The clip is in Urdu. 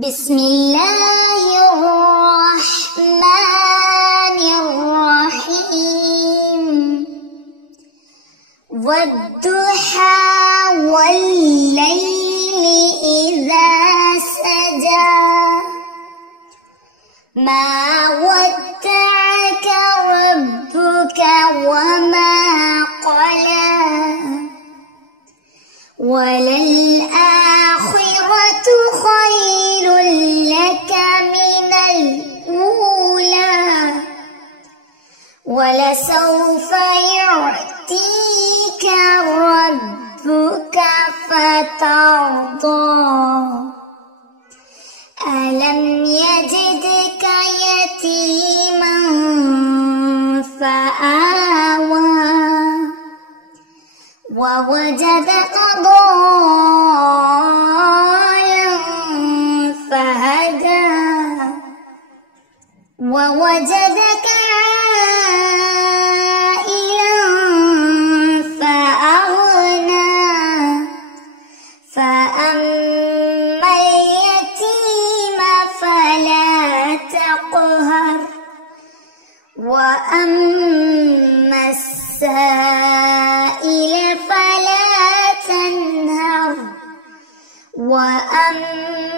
بسم الله الرحمن الرحيم والضحى والليل إذا سجى ما ودعك ربك وما قلى وللآخرة خير لك من الأولى ولسوف يعطيك ربك فترضى ألم يجدك يتيما فآوى ووجدك ضالا فهدى ووجدك عائلا فأغنى فأما اليتيم فلا تقهر وأما السائل فلا تنهر وأما